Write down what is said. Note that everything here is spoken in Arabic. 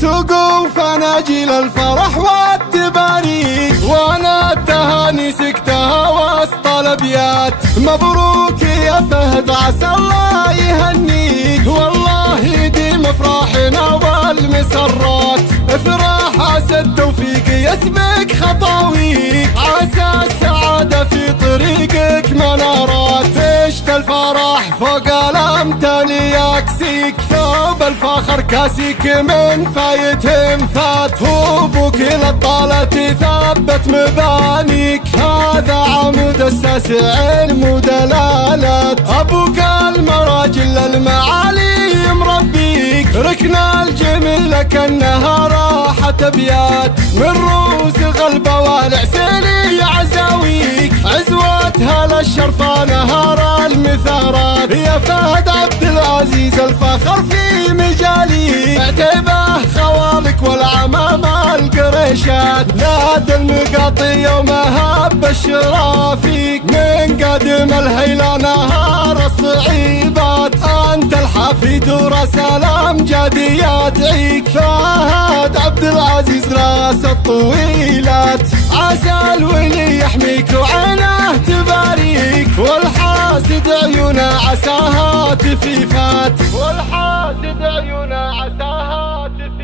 سوقوا فناجيل الفرح والتباريك، وانا التهاني سكتها وسط الابيات. مبروك يا فهد عسى الله يهنيك، والله يديم افراحنا والمسرات. افرح عسى التوفيق يسبق خطاويك، عسى السعادة في طريقك منارات. عشت الفرح فوق الامتن يكسيك، ثوب الفخر كاسيك من فايتهم فات. ابوك للطالة ثبت مبانيك، هذا عمود اساس علم ودلالات. ابوك المراجل المعالي مربيك، ركن الجميل كانها راحة ابيات. من روس غلبة والعسيلي عزاويك، عزوتها للشرفة نهار المثارات. يا فهد عبد العزيز الفخر في مجالي، اعتبه خوالك والعمام القريشات. نادى المقاطي يومها بشرى فيك، من قدم الهيلة نهار الصعيبات. انت الحفيد وراس الامجاد يدعيك، فهد عبد العزيز راس الطويلات. عسى الولي يحميك وعينه تباريك، والحاسد عيونه عساها تفيفات، والحاسد عيونه عساها تفيفات.